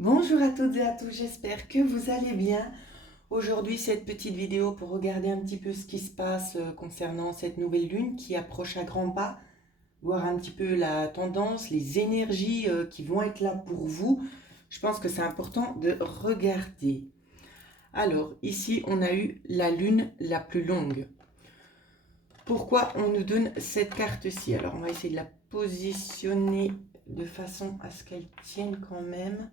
Bonjour à toutes et à tous, j'espère que vous allez bien. Aujourd'hui, cette petite vidéo pour regarder un petit peu ce qui se passe concernant cette nouvelle lune qui approche à grands pas, voir un petit peu la tendance, les énergies qui vont être là pour vous. Je pense que c'est important de regarder. Alors, ici, on a eu la lune la plus longue. Pourquoi on nous donne cette carte-ci? Alors, on va essayer de la positionner de façon à ce qu'elle tienne quand même.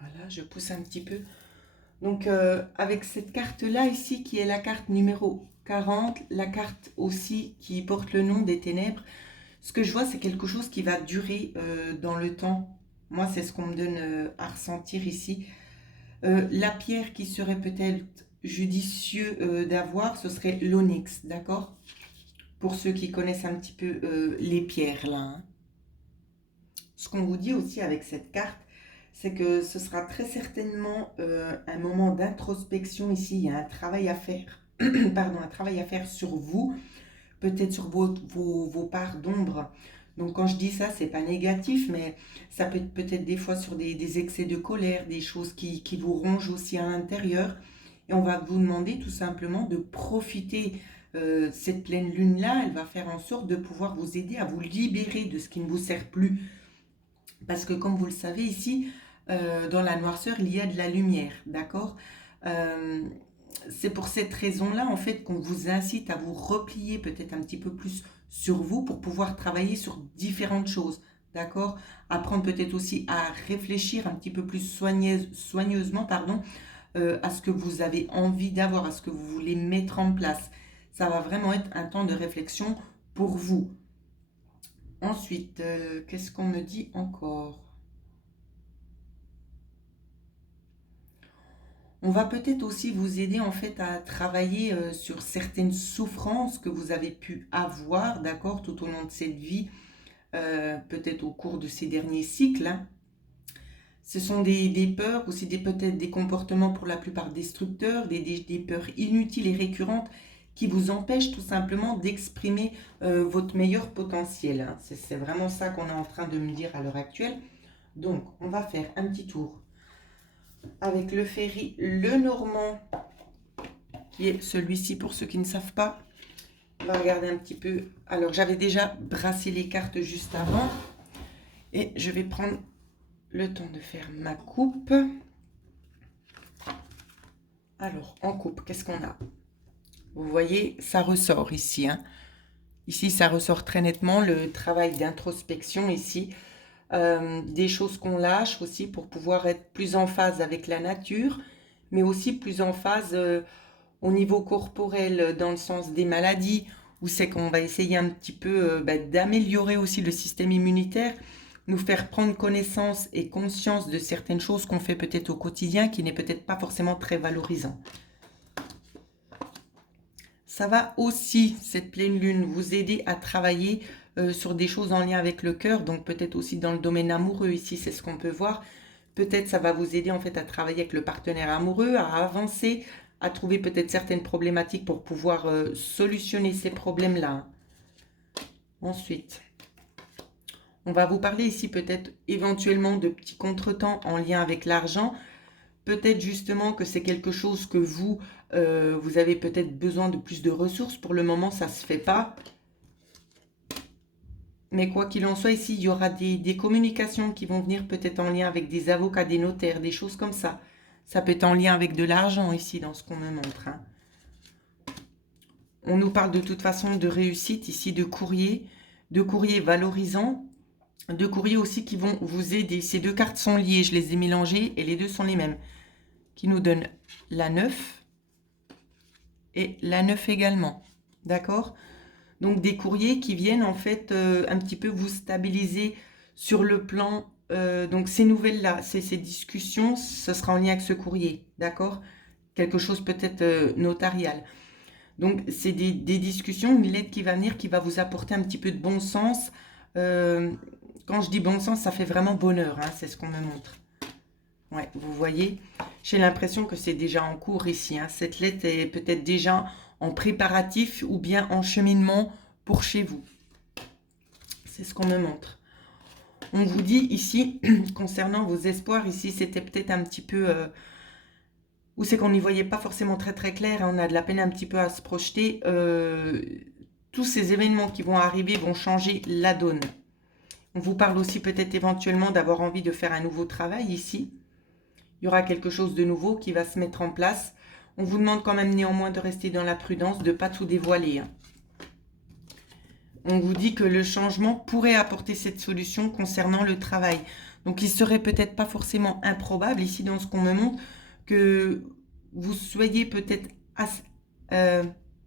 Voilà, je pousse un petit peu. Donc, avec cette carte-là ici, qui est la carte numéro 40, la carte aussi qui porte le nom des ténèbres, ce que je vois, c'est quelque chose qui va durer dans le temps. Moi, c'est ce qu'on me donne à ressentir ici. La pierre qui serait peut-être judicieux d'avoir, ce serait l'onyx, d'accord? Pour ceux qui connaissent un petit peu les pierres, là, hein. Ce qu'on vous dit aussi avec cette carte, c'est que ce sera très certainement un moment d'introspection ici. Il y a un travail à faire, pardon, un travail à faire sur vous, peut-être sur vos parts d'ombre. Donc quand je dis ça, c'est pas négatif, mais ça peut être peut-être des fois sur des excès de colère, des choses qui vous rongent aussi à l'intérieur. Et on va vous demander tout simplement de profiter. Cette pleine lune-là, elle va faire en sorte de pouvoir vous aider à vous libérer de ce qui ne vous sert plus, parce que comme vous le savez ici, dans la noirceur, il y a de la lumière, d'accord? Euh, c'est pour cette raison-là, en fait, qu'on vous incite à vous replier peut-être un petit peu plus sur vous pour pouvoir travailler sur différentes choses, d'accord? Apprendre peut-être aussi à réfléchir un petit peu plus soigneusement, pardon, à ce que vous avez envie d'avoir, à ce que vous voulez mettre en place. Ça va vraiment être un temps de réflexion pour vous. Ensuite, qu'est-ce qu'on me dit encore? On va peut-être aussi vous aider en fait à travailler sur certaines souffrances que vous avez pu avoir, d'accord, tout au long de cette vie, peut-être au cours de ces derniers cycles, hein. Ce sont des peurs, aussi peut-être des comportements pour la plupart destructeurs, des peurs inutiles et récurrentes qui vous empêchent tout simplement d'exprimer votre meilleur potentiel, hein. C'est vraiment ça qu'on est en train de me dire à l'heure actuelle. Donc, on va faire un petit tour avec le ferry Lenormand, qui est celui-ci pour ceux qui ne savent pas. On va regarder un petit peu. Alors, j'avais déjà brassé les cartes juste avant. Et je vais prendre le temps de faire ma coupe. Alors, en coupe, qu'est-ce qu'on a? Vous voyez, ça ressort ici, hein. Ici, ça ressort très nettement le travail d'introspection ici. Des choses qu'on lâche aussi pour pouvoir être plus en phase avec la nature, mais aussi plus en phase au niveau corporel, dans le sens des maladies, où c'est qu'on va essayer un petit peu d'améliorer aussi le système immunitaire, nous faire prendre connaissance et conscience de certaines choses qu'on fait peut-être au quotidien, qui n'est peut-être pas forcément très valorisant. Ça va aussi, cette pleine lune, vous aider à travailler sur des choses en lien avec le cœur, donc peut-être aussi dans le domaine amoureux, ici c'est ce qu'on peut voir. Peut-être ça va vous aider en fait à travailler avec le partenaire amoureux, à avancer, à trouver peut-être certaines problématiques pour pouvoir solutionner ces problèmes-là. Ensuite, on va vous parler ici peut-être éventuellement de petits contretemps en lien avec l'argent. Peut-être justement que c'est quelque chose que vous avez peut-être besoin de plus de ressources. Pour le moment, ça ne se fait pas. Mais quoi qu'il en soit, ici, il y aura des communications qui vont venir peut-être en lien avec des avocats, des notaires, des choses comme ça. Ça peut être en lien avec de l'argent ici, dans ce qu'on me montre, hein. On nous parle de toute façon de réussite ici, de courriers valorisants, de courriers aussi qui vont vous aider. Ces deux cartes sont liées, je les ai mélangées et les deux sont les mêmes. Qui nous donnent la 9 et la 9 également. D'accord? Donc des courriers qui viennent en fait un petit peu vous stabiliser sur le plan. Donc ces nouvelles-là, ces discussions, ce sera en lien avec ce courrier. D'accord? Quelque chose peut-être notarial. Donc c'est des discussions, une lettre qui va venir, qui va vous apporter un petit peu de bon sens. Euh, Quand je dis bon sens, ça fait vraiment bonheur, hein, c'est ce qu'on me montre. Ouais, vous voyez, j'ai l'impression que c'est déjà en cours ici, hein. Cette lettre est peut-être déjà en préparatif ou bien en cheminement pour chez vous. C'est ce qu'on me montre. On vous dit ici, concernant vos espoirs, ici, c'était peut-être un petit peu... où c'est qu'on n'y voyait pas forcément très très clair, et on a de la peine un petit peu à se projeter. Tous ces événements qui vont arriver vont changer la donne. On vous parle aussi peut-être éventuellement d'avoir envie de faire un nouveau travail ici. Il y aura quelque chose de nouveau qui va se mettre en place. On vous demande quand même néanmoins de rester dans la prudence, de ne pas tout dévoiler. On vous dit que le changement pourrait apporter cette solution concernant le travail. Donc il serait peut-être pas forcément improbable ici dans ce qu'on me montre que vous soyez peut-être...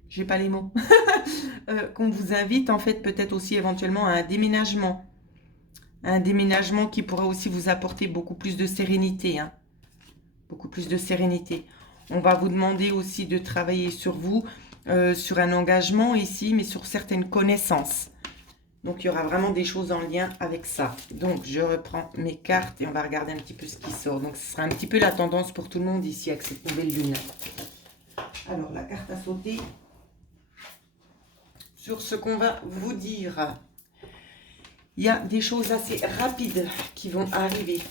j'ai pas les mots. Qu'on vous invite en fait peut-être aussi éventuellement à un déménagement. Un déménagement qui pourra aussi vous apporter beaucoup plus de sérénité. Beaucoup plus de sérénité. On va vous demander aussi de travailler sur vous, sur un engagement ici, mais sur certaines connaissances. Donc, il y aura vraiment des choses en lien avec ça. Donc, je reprends mes cartes et on va regarder un petit peu ce qui sort. Donc, ce sera un petit peu la tendance pour tout le monde ici avec cette nouvelle lune. Alors, la carte à sauter. Sur ce qu'on va vous dire, il y a des choses assez rapides qui vont arriver.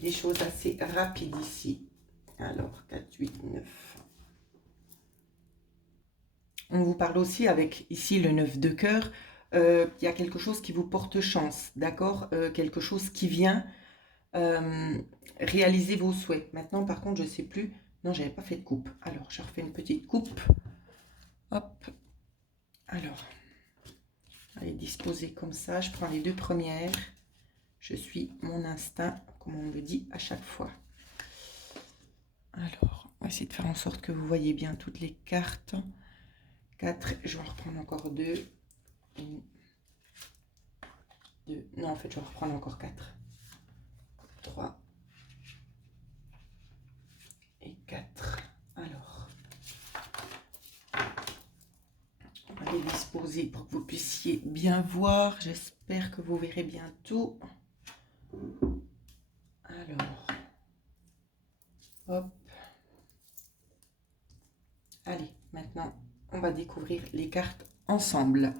Des choses assez rapides ici. Alors, 4, 8, 9. On vous parle aussi avec ici le 9 de cœur. Il y a quelque chose qui vous porte chance, d'accord, quelque chose qui vient réaliser vos souhaits. Maintenant, par contre, je ne sais plus. Non, j'avais pas fait de coupe. Alors, je refais une petite coupe. Hop. Alors, allez, disposer comme ça. Je prends les deux premières. Je suis mon instinct, comme on me le dit à chaque fois. Alors, on va essayer de faire en sorte que vous voyez bien toutes les cartes. 4, je vais en reprendre encore 2. 2. Non, en fait, je vais en reprendre encore 4. 3 et 4. Alors, on va les disposer pour que vous puissiez bien voir. J'espère que vous verrez bien tout. Alors, hop. Allez, maintenant, on va découvrir les cartes ensemble.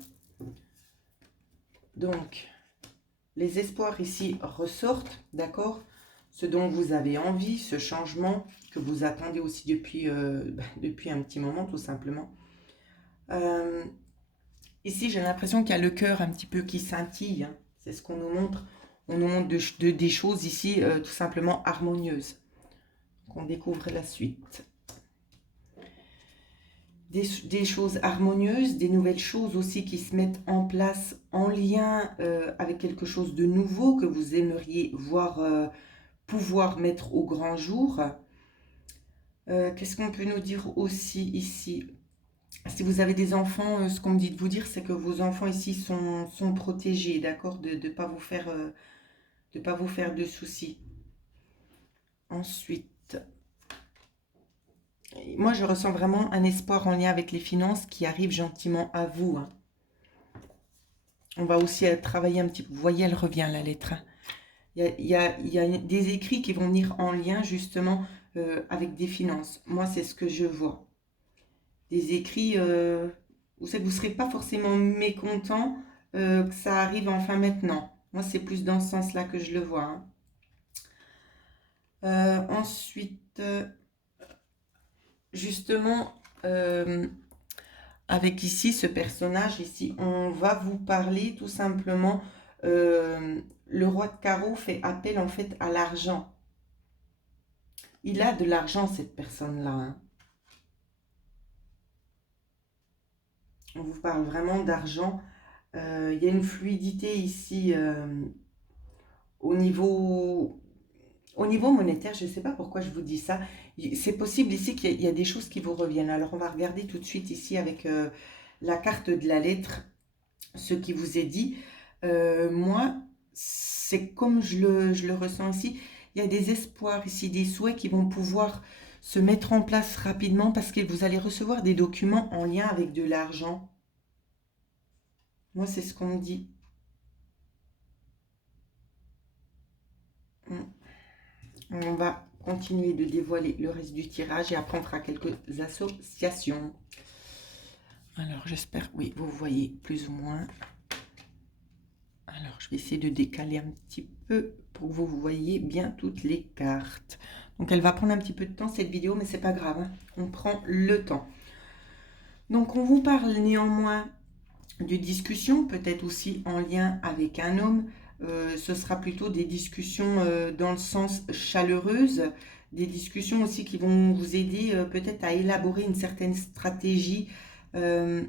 Donc, les espoirs ici ressortent, d'accord? Ce dont vous avez envie, ce changement que vous attendez aussi depuis un petit moment, tout simplement. Ici, j'ai l'impression qu'il y a le cœur un petit peu qui scintille. Hein. C'est ce qu'on nous montre. On nous montre des choses ici tout simplement harmonieuses. Donc, on découvre la suite. Des choses harmonieuses, des nouvelles choses aussi qui se mettent en place en lien avec quelque chose de nouveau que vous aimeriez voir pouvoir mettre au grand jour. Qu'est-ce qu'on peut nous dire aussi ici? Si vous avez des enfants, ce qu'on me dit de vous dire, c'est que vos enfants ici sont protégés, d'accord? De ne pas vous faire, de soucis. Ensuite, moi, je ressens vraiment un espoir en lien avec les finances qui arrive gentiment à vous. Hein. On va aussi travailler un petit peu. Vous voyez, elle revient, la lettre. Hein. Il y a des écrits qui vont venir en lien, justement, avec des finances. Moi, c'est ce que je vois. Des écrits, vous savez, vous ne serez pas forcément mécontent que ça arrive enfin maintenant. Moi, c'est plus dans ce sens-là que je le vois. Hein. Ensuite... justement, avec ici ce personnage, ici, on va vous parler tout simplement, le roi de carreau fait appel en fait à l'argent. Il a de l'argent, cette personne-là. Hein. On vous parle vraiment d'argent. Il y a une fluidité ici au niveau monétaire, je ne sais pas pourquoi je vous dis ça. C'est possible ici qu'il y a des choses qui vous reviennent. Alors, on va regarder tout de suite ici avec la carte de la lettre, ce qui vous est dit. Moi, c'est comme je le ressens ici. Il y a des espoirs ici, des souhaits qui vont pouvoir se mettre en place rapidement parce que vous allez recevoir des documents en lien avec de l'argent. Moi, c'est ce qu'on me dit. On va continuer de dévoiler le reste du tirage et après on fera quelques associations. Alors j'espère, oui, vous voyez plus ou moins. Alors, je vais essayer de décaler un petit peu pour que vous voyez bien toutes les cartes. Donc, elle va prendre un petit peu de temps, cette vidéo, mais c'est pas grave, hein. On prend le temps. Donc, on vous parle néanmoins de discussions, peut-être aussi en lien avec un homme. Ce sera plutôt des discussions dans le sens chaleureuse, des discussions aussi qui vont vous aider peut-être à élaborer une certaine stratégie. Euh,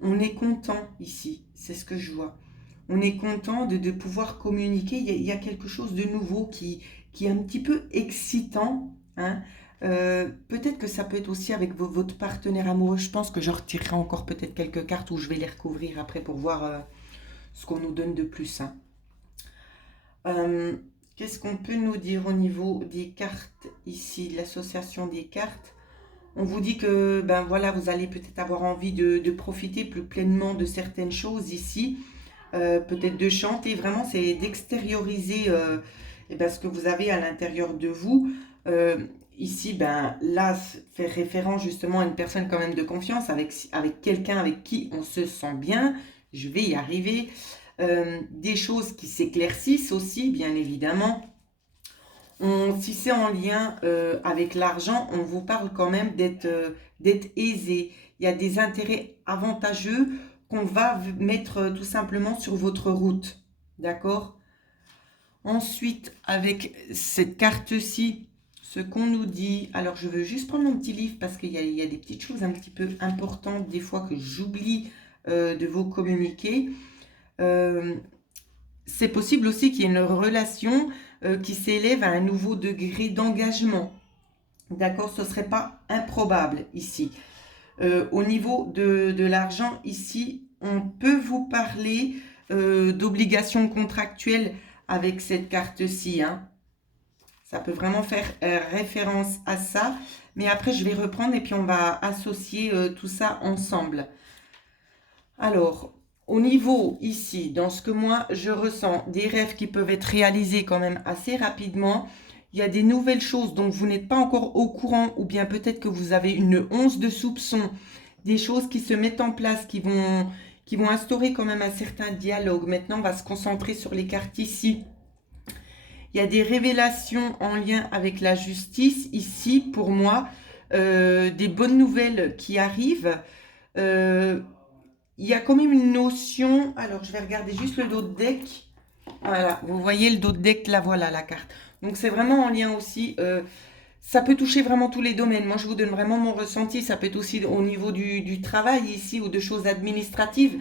on est content ici, c'est ce que je vois. On est content de pouvoir communiquer. Il y a quelque chose de nouveau qui est un petit peu excitant, hein. Peut-être que ça peut être aussi avec votre partenaire amoureux. Je pense que je retirerai encore peut-être quelques cartes où je vais les recouvrir après pour voir ce qu'on nous donne de plus, hein. Euh, Qu'est-ce qu'on peut nous dire au niveau des cartes ici, de l'association des cartes? On vous dit que ben voilà, vous allez peut-être avoir envie de profiter plus pleinement de certaines choses ici. Peut-être de chanter, vraiment, c'est d'extérioriser eh ben, ce que vous avez à l'intérieur de vous. Euh, Ici, ben, là, faire référence justement à une personne quand même de confiance, avec quelqu'un avec qui on se sent bien. Je vais y arriver. Des choses qui s'éclaircissent aussi, bien évidemment. Si c'est en lien avec l'argent, on vous parle quand même d'être aisé. Il y a des intérêts avantageux qu'on va mettre tout simplement sur votre route. D'accord? Ensuite, avec cette carte-ci, ce qu'on nous dit, alors je veux juste prendre mon petit livre parce qu'il y a des petites choses un petit peu importantes des fois que j'oublie de vous communiquer. Euh, c'est possible aussi qu'il y ait une relation qui s'élève à un nouveau degré d'engagement. D'accord? Ce ne serait pas improbable ici. Au niveau de l'argent, ici, on peut vous parler d'obligations contractuelles avec cette carte-ci, hein. Ça peut vraiment faire référence à ça. Mais après, je vais reprendre et puis on va associer tout ça ensemble. Alors, au niveau ici, dans ce que moi je ressens, des rêves qui peuvent être réalisés quand même assez rapidement, il y a des nouvelles choses dont vous n'êtes pas encore au courant ou bien peut-être que vous avez une once de soupçon, des choses qui se mettent en place, qui vont instaurer quand même un certain dialogue. Maintenant, on va se concentrer sur les cartes ici. Il y a des révélations en lien avec la justice ici pour moi, des bonnes nouvelles qui arrivent. Euh, il y a quand même une notion. Alors, je vais regarder juste le dos de deck. Voilà, vous voyez le dos de deck, là, voilà la carte. Donc, c'est vraiment en lien aussi. Ça peut toucher vraiment tous les domaines. Moi, je vous donne vraiment mon ressenti. Ça peut être aussi au niveau du travail ici ou de choses administratives.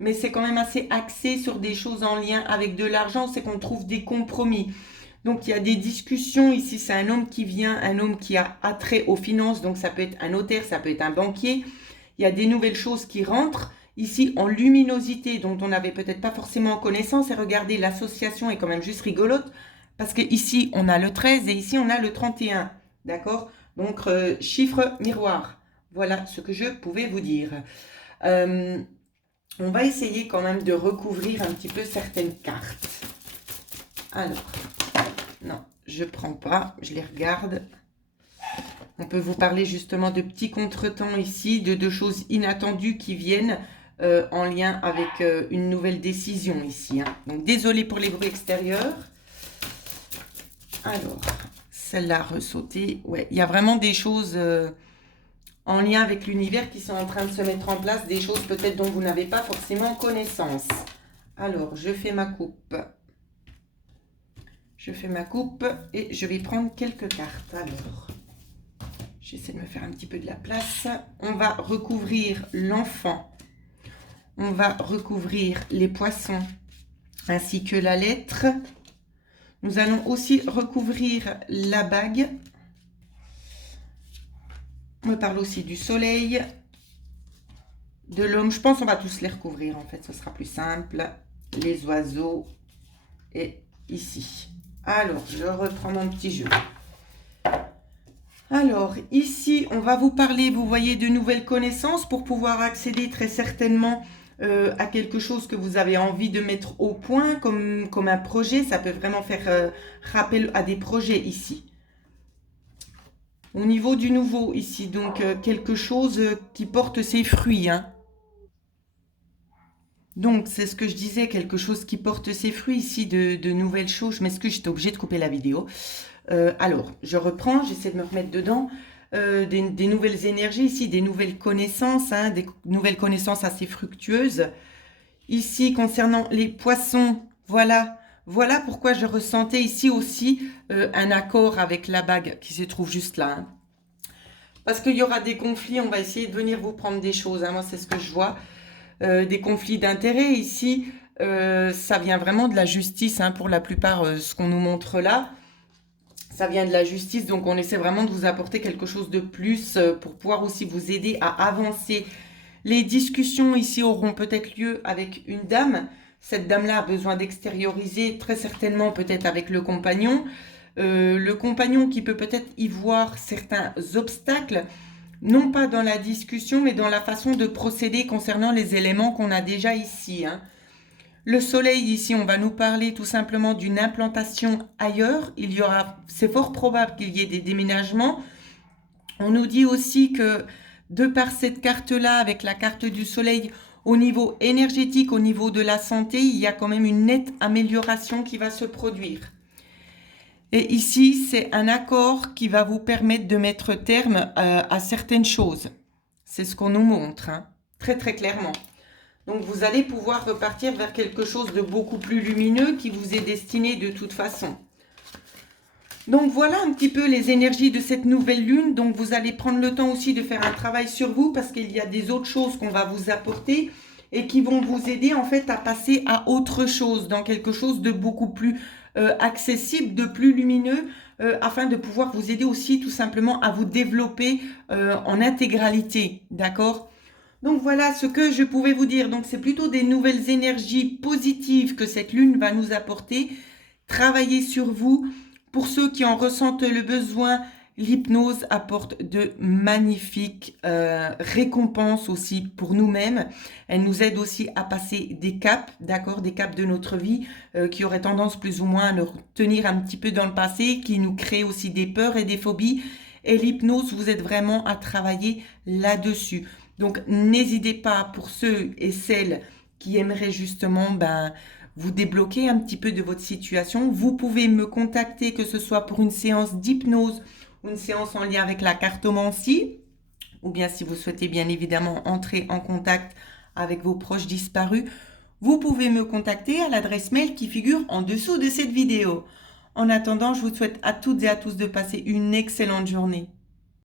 Mais c'est quand même assez axé sur des choses en lien avec de l'argent. C'est qu'on trouve des compromis. Donc, il y a des discussions ici. C'est un homme qui vient, un homme qui a attrait aux finances. Donc, ça peut être un notaire, ça peut être un banquier. Il y a des nouvelles choses qui rentrent. Ici, en luminosité, dont on n'avait peut-être pas forcément connaissance. Et regardez, l'association est quand même juste rigolote. Parce que ici, on a le 13 et ici, on a le 31. D'accord? Donc, chiffre miroir. Voilà ce que je pouvais vous dire. Euh, on va essayer quand même de recouvrir un petit peu certaines cartes. Alors, non, je ne prends pas, je les regarde. On peut vous parler justement de petits contretemps ici, de choses inattendues qui viennent en lien avec une nouvelle décision ici, hein. Donc, désolé pour les bruits extérieurs. Alors, celle-là ressautée. Ouais, il y a vraiment des choses en lien avec l'univers qui sont en train de se mettre en place, des choses peut-être dont vous n'avez pas forcément connaissance. Alors, je fais ma coupe. Je fais ma coupe et je vais prendre quelques cartes. Alors, j'essaie de me faire un petit peu de la place. On va recouvrir l'enfant. On va recouvrir les poissons ainsi que la lettre. Nous allons aussi recouvrir la bague. On me parle aussi du soleil, de l'homme. Je pense qu'on va tous les recouvrir en fait, ce sera plus simple. Les oiseaux et ici. Alors, je reprends mon petit jeu. Alors, ici, on va vous parler, vous voyez, de nouvelles connaissances pour pouvoir accéder très certainement à quelque chose que vous avez envie de mettre au point comme un projet. Ça peut vraiment faire rappel à des projets ici. Au niveau du nouveau ici, donc quelque chose qui porte ses fruits, hein. Donc, c'est ce que je disais, quelque chose qui porte ses fruits ici, de nouvelles choses. Je m'excuse, j'étais obligée de couper la vidéo. Alors, je reprends, j'essaie de me remettre dedans. Des nouvelles énergies ici, des nouvelles connaissances, hein, des nouvelles connaissances assez fructueuses. Ici, concernant les poissons, voilà pourquoi je ressentais ici aussi un accord avec la bague qui se trouve juste là. Hein. Parce qu'il y aura des conflits, on va essayer de venir vous prendre des choses. Hein, moi, c'est ce que je vois. Des conflits d'intérêts ici, ça vient vraiment de la justice, hein, pour la plupart, ce qu'on nous montre là. Ça vient de la justice, donc on essaie vraiment de vous apporter quelque chose de plus pour pouvoir aussi vous aider à avancer. Les discussions ici auront peut-être lieu avec une dame. Cette dame-là a besoin d'extérioriser, très certainement peut-être avec le compagnon. Le compagnon qui peut peut-être y voir certains obstacles, non pas dans la discussion, mais dans la façon de procéder concernant les éléments qu'on a déjà ici. Hein. Le soleil, ici, on va nous parler tout simplement d'une implantation ailleurs. C'est fort probable qu'il y ait des déménagements. On nous dit aussi que, de par cette carte-là, avec la carte du soleil, au niveau énergétique, au niveau de la santé, il y a quand même une nette amélioration qui va se produire. Et ici, c'est un accord qui va vous permettre de mettre terme à certaines choses. C'est ce qu'on nous montre, hein, très très clairement. Donc, vous allez pouvoir repartir vers quelque chose de beaucoup plus lumineux qui vous est destiné de toute façon. Donc, voilà un petit peu les énergies de cette nouvelle lune. Donc, vous allez prendre le temps aussi de faire un travail sur vous parce qu'il y a des autres choses qu'on va vous apporter et qui vont vous aider en fait à passer à autre chose, dans quelque chose de beaucoup plus accessible, de plus lumineux, afin de pouvoir vous aider aussi tout simplement à vous développer en intégralité, d'accord ? Donc voilà ce que je pouvais vous dire. Donc c'est plutôt des nouvelles énergies positives que cette lune va nous apporter. Travaillez sur vous. Pour ceux qui en ressentent le besoin, l'hypnose apporte de magnifiques récompenses aussi pour nous-mêmes. Elle nous aide aussi à passer des caps, d'accord, des caps de notre vie qui auraient tendance plus ou moins à nous tenir un petit peu dans le passé, qui nous créent aussi des peurs et des phobies. Et l'hypnose vous aide vraiment à travailler là-dessus. Donc, n'hésitez pas, pour ceux et celles qui aimeraient justement vous débloquer un petit peu de votre situation. Vous pouvez me contacter, que ce soit pour une séance d'hypnose ou une séance en lien avec la cartomancie, ou bien si vous souhaitez bien évidemment entrer en contact avec vos proches disparus, vous pouvez me contacter à l'adresse mail qui figure en dessous de cette vidéo. En attendant, je vous souhaite à toutes et à tous de passer une excellente journée.